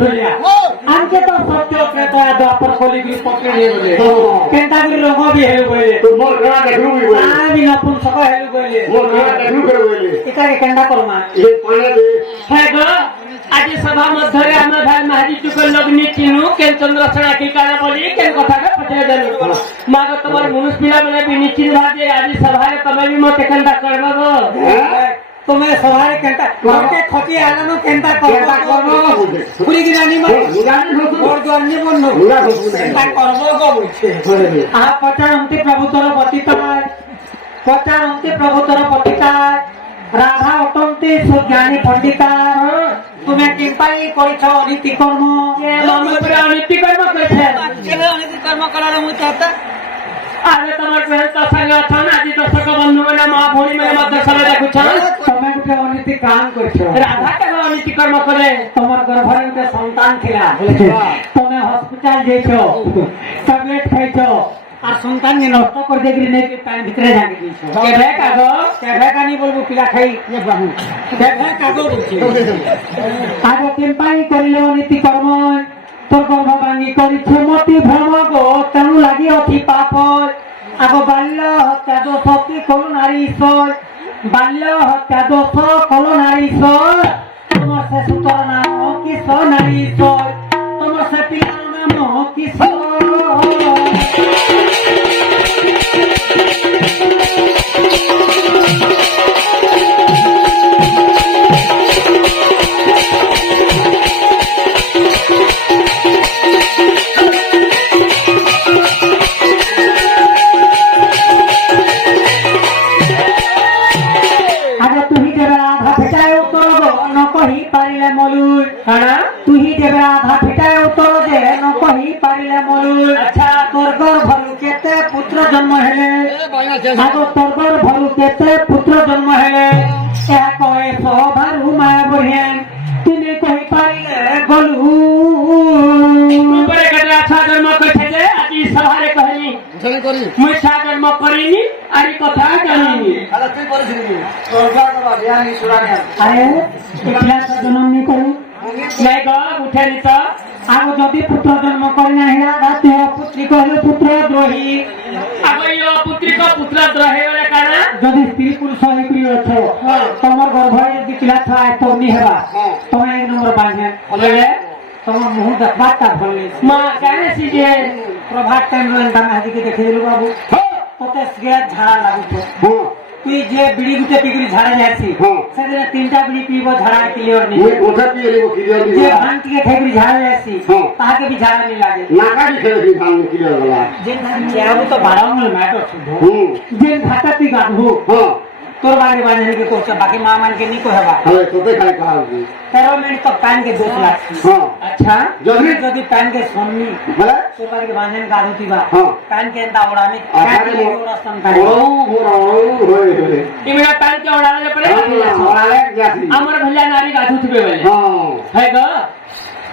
ধরিয়া আজকে তো সত্য ক্রেতা দ্বাপর কলিগুলি পকড়ে বলে কেনতাগুলি রঙ বি হেলু বলে মোর ঘোড়া দেখলু বি বলে আমি নপুন সক হেলু বলে মোর ঘোড়া দেখলু করে বলে এটাকে কেনতা করমা এ পানে দে হ্যাঁ গো আজ সভা মধ্যে আমার ভাই মাহাজি টুকর লোক নিচিনু কেন চন্দ্রসেনা কি কারণ বলি কেন কথাটা পচারে দেলু মা গো তোমার মনুষ পিলা মানে বি নিচিন ভাজে আজ সভারে তুমি বি মতে কেনতা করবা গো তুমি সবাই কেনতা তোমাকে খতি আলানো কেনতা করবো পুরি গিরানি মা মোর জন্নি বন্ধ কেনতা করবো গো বলছে আহা পচারন্তি প্রভুতর পতিতায় পচারন্তি প্রভুতর পতিতায় রাধা অতন্তি সুজ্ঞানী পণ্ডিতা তুমি কিম্পাই করিছ অনীতি কর্ম অনীতি কর্ম করেছে অনীতি কর্ম করার মুই চাহতা আরে তোমার বেহেস্ত সঙ্গে অছন আজি দর্শক বন্ধু মানে মা ভৌণী মানে মধ্যে সবাই দেখুছ তুমি গোটে অনীতি কাম করছ রাধা কেন অনীতি কর্ম করে তোমার গর্ভরে গোটে সন্তান ଥିଲା তুমি হসপিটাল যাইছ ট্যাবলেট খাইছ আর সন্তান কে নষ্ট করে দেখিলি নেই পানি ভিতরে ঝাঁকি দিয়েছ কেবে কাগো কেভে কানি বলবো পিলা খাই বাবু কেভে কাগো বলছে আগে কেম্পাই করিলে অনীতি কর্ম তোর গর্ভ ভাঙি করিছে মতি ভ্রম গো তেণু লাগি অতি পাপ আগ বাল্য হত্যা দোষ কি কল নারী ঈশ্বর বাল্য হত্যা দোষ কল নারী ঈশ্বর তোমার সে সুতর নাম কিশোর নারী ঈশ্বর তোমার সে পিলার নাম কিশোর তুহি দেবে আধা ফিটায় উত্তর দে ন কহি পারিলে মরুল আচ্ছা তোর গর্ভলু কেতে পুত্র জন্ম হেলে আগ তোর গর্ভলু কেতে পুত্র জন্ম হেলে এ কয়ে সভারু মায়া বহেন তিনি কহি পারিলে গলু উপরে গেলে আচ্ছা জন্ম করেছে যে আজি সভারে কহিনি জনে করি মুই সা জন্ম করিনি আর এই কথা জানিনি আরে তুই করিছিলি তোর বাবা বিয়ানি সুরানি আরে একলা জন্ম নি করি নাই গো উঠেনি তো আগ যদি পুত্র জন্ম করি না হেলা রাতে পুত্রী কহিলে পুত্র দ্রোহী আবইও পুত্রিক পুত্র দ্রহে বলে কারণ যদি স্ত্রী পুরুষ প্রিয় অছ তোমার গর্ভরে যদি পিলা থায় তো নি হেবা তুমি এক নম্বর বাঁধে বলে তোমার মুহ দেখবার তা ভাল মা কেন সিজে প্রভাত টাইম রোয়েন্টা মাহাদিকে দেখে দিলু বাবু তোতে সিগারেট ঝাড়া লাগুছে তুই যে বিড়ি গুটে পিগুড়ি ঝাড়া যাচ্ছি সেদিনে তিনটা বিড়ি পিব ঝাড়া ক্লিয়ার নেই ওটা পিয়ে লিবো ক্লিয়ার যে দিবা ভান থেকে খেগুড়ি ঝাড়া যাচ্ছি তাহাকে বি ঝাড়া নি লাগে নাকা দি খেলে দি ধান ক্লিয়ার গলা যে চেয়ারু তো বারাঙ্গল ম্যাটো শুধু হুম যে ঘাটা তুই গাধু হ্যাঁ তোর বাড়ি বাঁধে के तो बाकी मां मान के नहीं को हेबा তাহলে তোতে খালি খাওয়াবি 13 मिनट तो पैन के 2 लाख হ্যাঁ আচ্ছা যদি पैन के सोनी বলে তোর বাড়ি বাঁধেন গাধু দিবা হ্যাঁ पैन के एंदा उड़ानी আরে রাস্তান বড় হয়ে হয়ে ইমরা পান কে ওড়ালে পরে ওরালে যাসি আমার ভলিয়া নারী গাধুথিবে বলে হ্যাঁ হ্যাঁ গো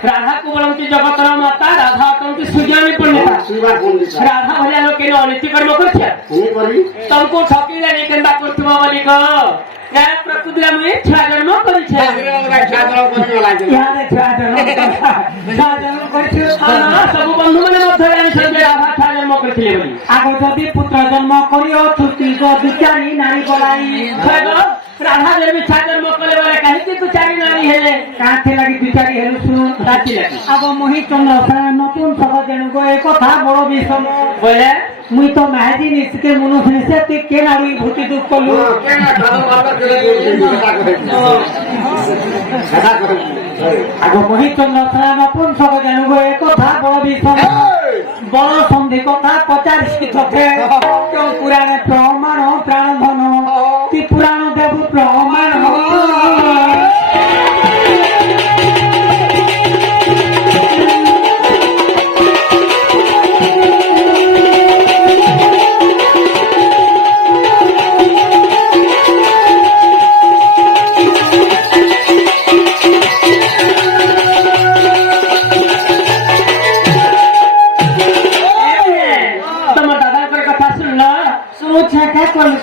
রাধা কুবলন্তি জগতর মাতা রাধা অতন্তি সুজ্ঞানী পণ্ডিতা সুইবার পণ্ডিত রাধা ভলিয়া লোকে অনীতি কর্ম করছে তুমি করি ତମକୁ ଠକିଲେନି କେନ୍ତା କରୁଥିବ ବୋଲି କହ ପ୍ରକୃତିରେ ମୁଇଁ ଛୁଆ ଜନ୍ମ କରିଛେ ସବୁ ବନ୍ଧୁ ମାନେ ମଧ୍ୟରେ ଜାଣିଛନ୍ତି ରାଧା ଛୁଆ ଜନ୍ମ କରିଥିଲେ ବୋଲି আগ যদি পুত্র জন্ম করিও ছুটি বিচারি নারী বলাই রাধা দেবী ଛୁଆ ଜନ୍ମ କଲେ ବୋଲେ କାହିଁକି ତୁ ଚାରି ନାରୀ ହେଲେ কাঁথে লাগি বিচারি হেলু শুন ରାତି ଲାଗି আগ মহি চন্দ্র নতুন সব জেনু এ কথা বড় বিষম ବୋଲେ মুই তো মাহাজি নিসকে মনুষ নিসে তুই কে নাড়ি ভূতি দুঃখ করলু আগ মহিচন্দ্র নতুন সব জানুগ এ কথা বড় বিষম বড় সন্ধি কথা পচারিছি তোকে কেউ পুরাণে প্রমাণ প্রাণ ধন তুই পুরাণ দেবু প্রমাণ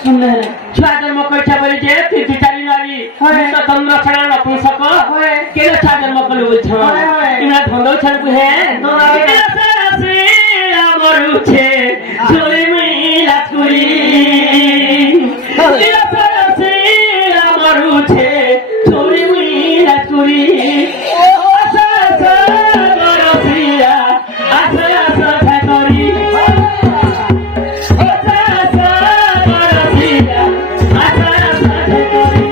শুনলে ଛୁଆ ଜନ୍ମ କରିଛେ ବୋଲି ଯେ ତୁଇ ବିଚାରି ନାରୀ ତ ଚନ୍ଦ୍ର ଛଡ଼ା ନପୁଂସକ କେନ ଛୁଆ ଜନ୍ମ କଲୁ ବୋଲଛ না ধন্দও ছাড়বো হ্যাঁ আমার উঠে চলে মিলা করি আমার উঠে চলে মিলা করি আশা আশা গরসিয়া আশা আশা করি আশা আশা গরসিয়া আশা আশা করি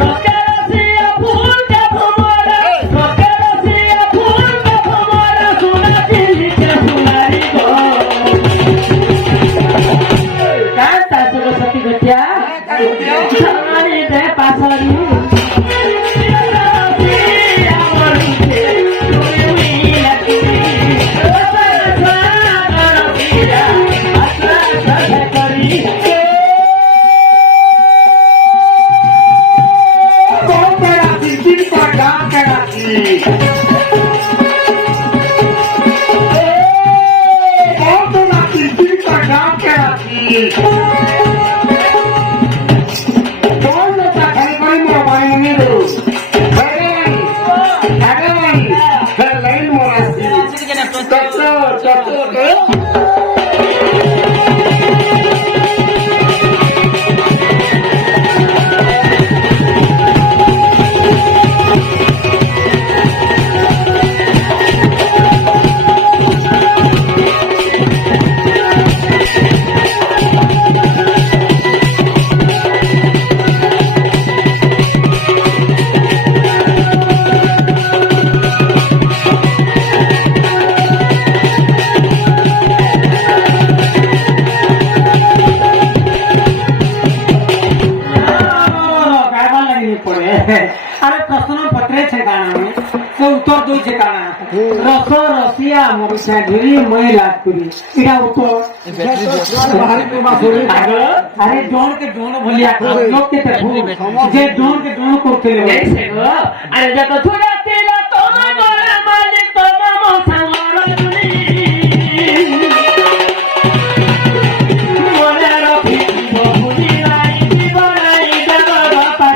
রকেরসিয়া ফুল কে ভমরা রকেরসিয়া ফুল কে ভমরা সোনা দিলিতে সোনারি গো কান্তা সরস্বতী গতিয়া সোনারি দে পাছরি अरे प्रश्न पत्रे छे गाना में तो उत्तर दो छे गाना रस रसिया मरुसा ढेरी मई लागपुरी इडा उत्तर अरे डोन के डोन भलिया लोग के ते जे डोन के डोन करते ले ऐसे गो अरे जब तो थोड़ा तेला तो मोरा मालिक तो मो संवर दुनी मोरा रफी बहुनी लाई जीवनाई देबो बापा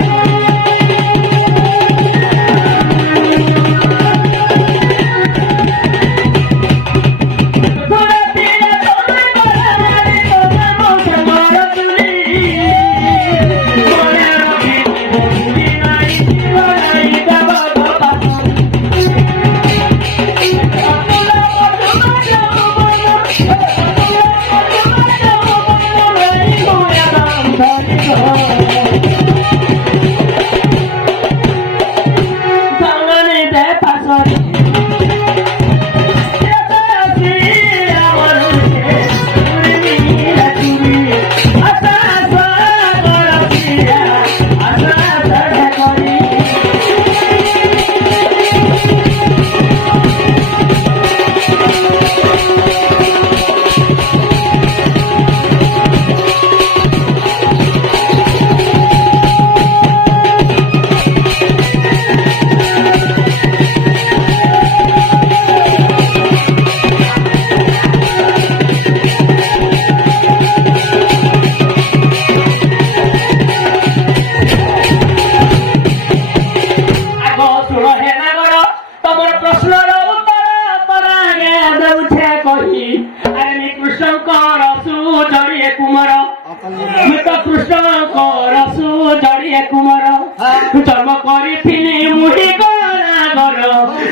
जन्म करी मुड़ी गरागर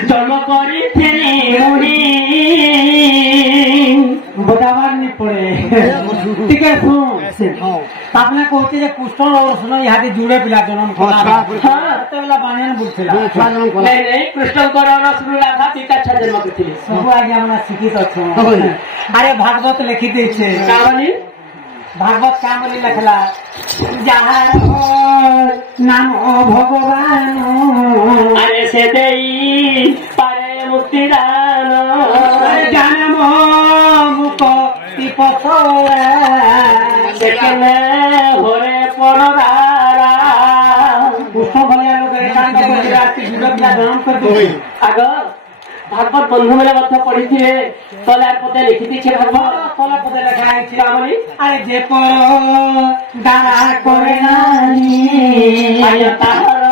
जन्म करी मुड़ी बजावार नहीं पड़े ठीक है सुन आपने कहते जे कुष्ठ और सुनो यहाँ के जुड़े पिला जन्म हाँ तो वाला बानियान बोलছিলা नहीं नहीं कृष्ण को रसगुल्ला था तीता अच्छा जन्म करथिले सब आगे हमरा शिक्षित अछो अरे भागवत लिखि दैछे कावनी भागवत काम लिखला जहाँ नाम भगवान अरे से देई पारे मुक्ति दान जन्म मुक्ति पथरा सेकने होरे परदारा पुष्प भलिया लोग एकांत करके रात्रि जुड़क या नाम कर दो आगे भागवत बंधु मेले मध्य पढ़िथिले तला पदे लिखिथिछे भागवत तला पदे লেখা আছে আমলি আরে যে পর দানা করে নানি আয় তাহার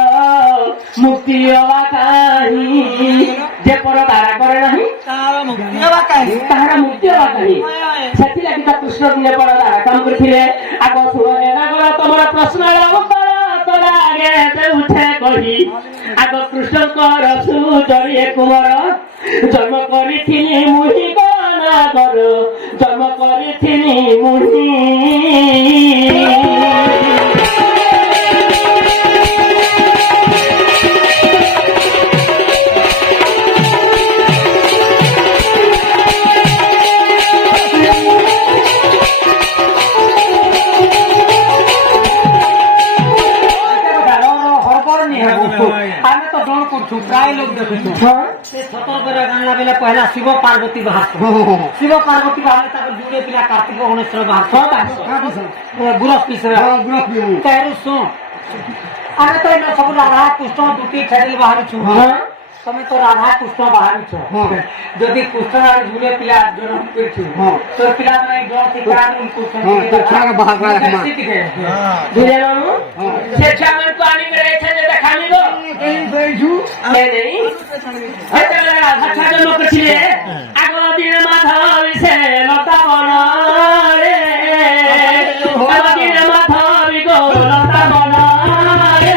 মুক্তি অবাকানি କୃଷ୍ଣ ଦିନେ ବଡ଼ କାମ କରିଥିଲେ ଆଗ ଶୁଣେ ନାଗର ତମର ପ୍ରଶ୍ନର ଉତ୍ତର ତୋର ଆଗେ ଦେଉଛେ କହି ଆଗ କୃଷ୍ଣଙ୍କର ସୁଜରିଏ କୁମାର ଜନ୍ମ କରିଥିଲି ମୁହିଁ ନାଗର ଜନ୍ମ କରିଥିଲି ମୁହିଁ ଆମେ ତ ଜଣ କରୁଛୁ ପ୍ରାୟ ଲୋକ ଦେଖୁଛୁ ସେ ଛତରପୁର ଗାଁଲା ବେଲେ ପହିଲା ଶିବ ପାର୍ବତୀ ବାହାରଛ ଶିବ ପାର୍ବତୀ ବାହାରେ ତାପରେ ଯୁଡେ ପିଲା କାର୍ତ୍ତିକ ଗଣେଶ୍ୱର ବାହାରଛ ଗୁରସ ପିସରେ ତେରୁ ଶୁଣ ଆମେ ତ ଏଇନା ସବୁ ରାଧା କୃଷ୍ଣ ଦୁଟି ଛାଡ଼ିଲେ ବାହାରୁଛୁ ତମେ ତ ରାଧା କୃଷ୍ଣ ବାହାରୁଛ ଯଦି କୃଷ୍ଣ ଆଡେ ଯୁଡେ ପିଲା ଜନ୍ମ କରିଛୁ ତୋର ପିଲା ପାଇଁ ଜଣ କୃଷ୍ଣ ସେ ଛୁଆମାନଙ୍କୁ ଆଣିକି ଏଠାରେ ଦେખાନି ତ नहीं राधा जन्म करथिले आगो दिन माधव से लता बन रे आगो दिन माधव गो लता बन रे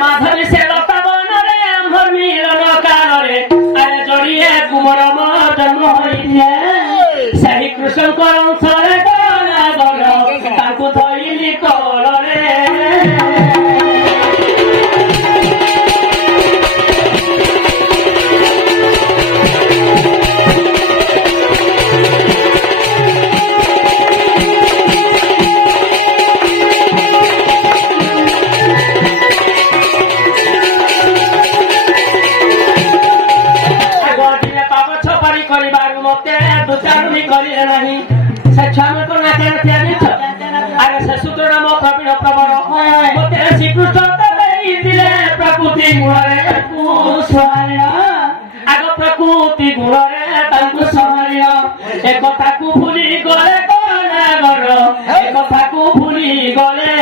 माधव से लता बन रे आम्हर मिलन कालरे अरे जोड़िए कुमर जन्म होइले सही कृष्ण अंशरे गला गल ताकू धइली कल रे प्रकृति गुणरे एक भूली गले एक भूली गले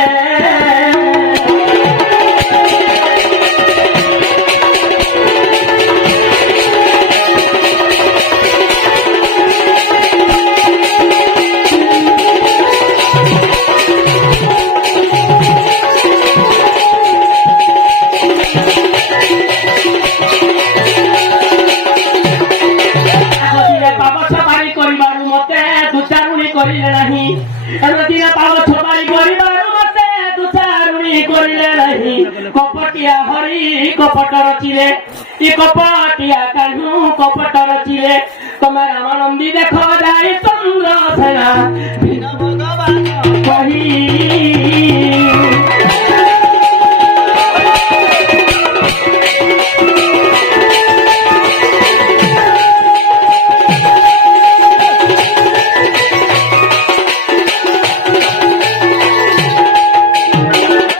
कपटिया हरि कपट रचिले कपटिया कान्हू कपट रचिले तुम रामानंदी देख जाई चंद्र सेना भगवान कही